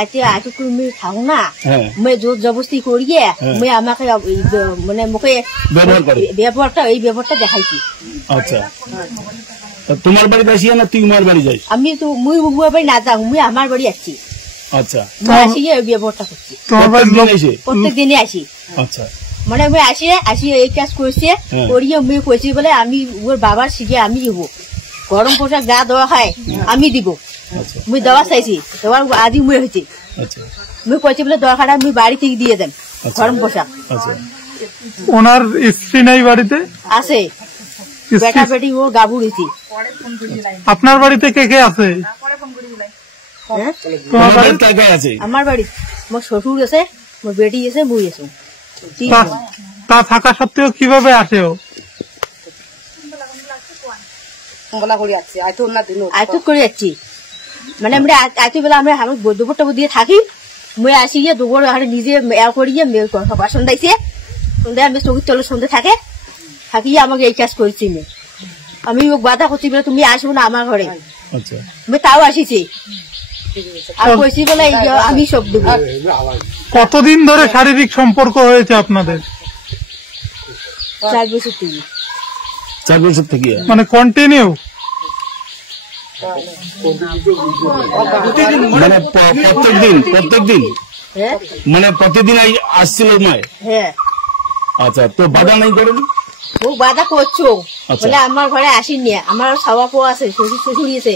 আজকে আজকে তুমি থাকো না मैं জোর জবরদস্তি করিয়ে मैं আমাকে মানে মুখে ব্যবহারটা এই ব্যবহারটা দেখাইছি। আচ্ছা তোমার বাড়ি আসি না তুই আমার বাড়ি যাই? আমি তো মুই বাড়ি না যাও, মুই আমার বাড়ি আসছি। আচ্ছা আসি এই ব্যবহারটা করছি, প্রত্যেক দিনে আসি। আচ্ছা মানে আমি আসি এই কাজ করছে করিয়ে আমি কইছি বলে আমি ওর বাবার শিখে আমি দিব, গরম পোশাক যা দেওয়া হয় আমি দিব। মুই দেওয়া চাইছি, দেওয়ার আজই মুই হয়েছি। মুই কইছি বলে দরকার আমি বাড়ি থেকে দিয়ে দেন গরম পোশাক। ওনার স্ত্রী নাই বাড়িতে? আছে, বেটা বেটি ও গাবু রয়েছি। আপনার বাড়িতে কে কে আছে? আমার বাড়ি মোর শ্বশুর আছে, মোর বেটি আছে, মুই আছো। তা থাকা সত্ত্বেও কিভাবে আসে ও? আয়তো করে যাচ্ছি, মানে আমরা আয়তো বেলা আমরা দুপুর টুপুর দিয়ে থাকি। মুই আসি গিয়ে দুপুর নিজে করিয়ে বাসন দিয়েছে সন্ধ্যায় আমি চোখের তলে সন্ধ্যে থাকিয়ে আমাকে এই কাজ করছি। আমি বাধা করছি বলে তুমি আসবো না আমার ঘরে, আমি তাও আসিছি আর কইছি বলে আমি সব দেবো। কতদিন ধরে শারীরিক সম্পর্ক হয়েছে আপনাদের? 4 বছর থেকে। 4 বছর থেকে মানে কন্টিনিউ? মানে প্রত্যেকদিন মানে প্রতিদিন আসছিল মায়? হ্যাঁ। আচ্ছা তো বাধা নাই করেন? ও বাধা করছো বলে আমার ঘরে আসিনি, আমার সবা পো আছে, শ্বশুর শ্বশুর আছে,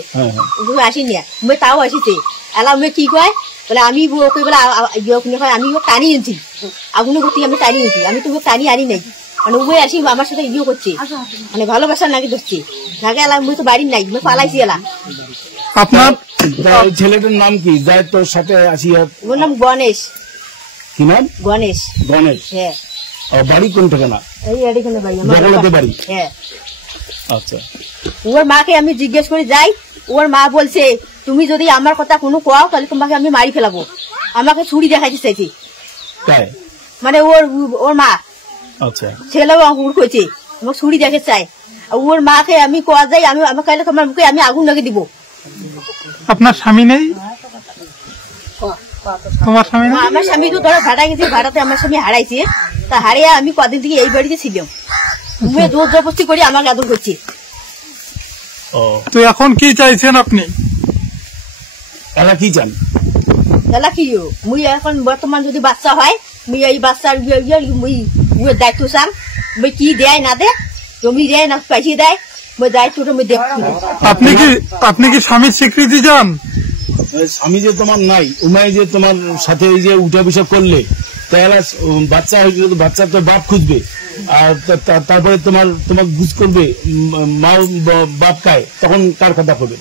আসিনি আমি তাও আসিছে। এলা আমি কি কয় বলে আমি ওকে বলে আমি টানি আনছি, আগুনে করতে আমি টানি আনছি, আমি তুমি টানি আনি নাই। মানে ওই আসি আমার সাথে ইয়ে করছে, মানে ভালোবাসা নাকি ধরছে নাকি। এলা আমি তো বাড়ির নাই, আমি পালাইছি। এলা আপনার ছেলেটার নাম কি যাই তোর সাথে আসি? ওর নাম গণেশ। কি নাম? গণেশ। গণেশ, হ্যাঁ। বাড়ি কোন ঠিকানা? এই এখানে বাড়ি বাড়ি। হ্যাঁ। আচ্ছা ওর মাকে আমি জিজ্ঞেস করে যাই, ওর মা বলছে তুমি যদি আমার কথা কোনো কোয়াও তাহলে তোমাকে আমি মারি ফেলাবো। আমাকে ছুরি দেখাইতে চাইছি, মানে ওর মা। আচ্ছা ছেলেও আঙুর কইছে আমাকে ছুরি দেখে চাই। ওর মাকে আমি কোয়া যাই, আমি আমাকে তোমার মুখে আমি আগুন লাগিয়ে দিব। আপনার স্বামী নেই? তোমার স্বামী? আমার স্বামী তো ধরো ভাড়া গেছি, ভাড়াতে আমার স্বামী হারাইছে। তা হারিয়ে আমি কদিন থেকে এই বাড়িতে ছিলাম, জোর জবরদস্তি করে আমাকে আদর করছি। তো এখন কি চাইছেন আপনি? এলা কি চান? এলা কি মুই এখন বর্তমান যদি বাচ্চা হয় মুই এই বাচ্চার দায়িত্ব চান। মুই কি দেয় না দে, জমি দেয় না পয়সা দেয়, মুই দায়িত্বটা মুই দেখছি। আপনি কি স্বামীর স্বীকৃতি চান? স্বামী যে তোমার নাই, উমায় যে তোমার সাথে এই যে উঠা পিসা করলে তাহলে বাচ্চা হয়েছিল, বাচ্চা তো বাপ খুঁজবে, আর তারপরে তোমার বুঝ করবে মা বাপ খায়, তখন কার কথা করবে?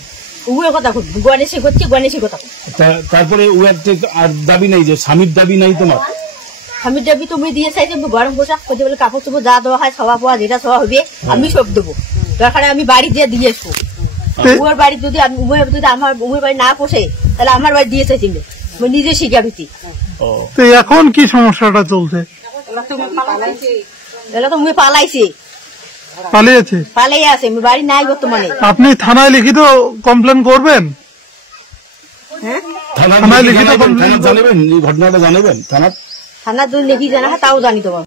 কথা গণেশের করছে, গণেশের কথা। তারপরে আর দাবি নাই যে স্বামীর দাবি নাই তোমার? স্বামীর দাবি তুমি দিয়ে চাইছো গরম পোশাক করতে বলে কাপড় চোপড় যা দেওয়া হয় সবা পোয়া যেটা সবা হবে আমি সব দেবো। দরকার আমি বাড়ি দিয়ে আসবো। উমের বাড়ি যদি আমার উমের বাড়ি না পোষে তাহলে আমার বাড়ি দিয়ে চাইছি, আমি নিজে শিখে পেছি। তো এখন কি সমস্যাটা চলছে? এলা তো মুই পালাইছি, পালিয়ে আছে, আমি বাড়ি নাই বর্তমানে। আপনি থানায় লিখিত কমপ্লেন করবেন? হ্যাঁ থানায় লিখিত কমপ্লেন জানাবেন, ঘটনাটা জানাবেন থানা? থানার যদি লিখি জানা তাও জানি তোমার।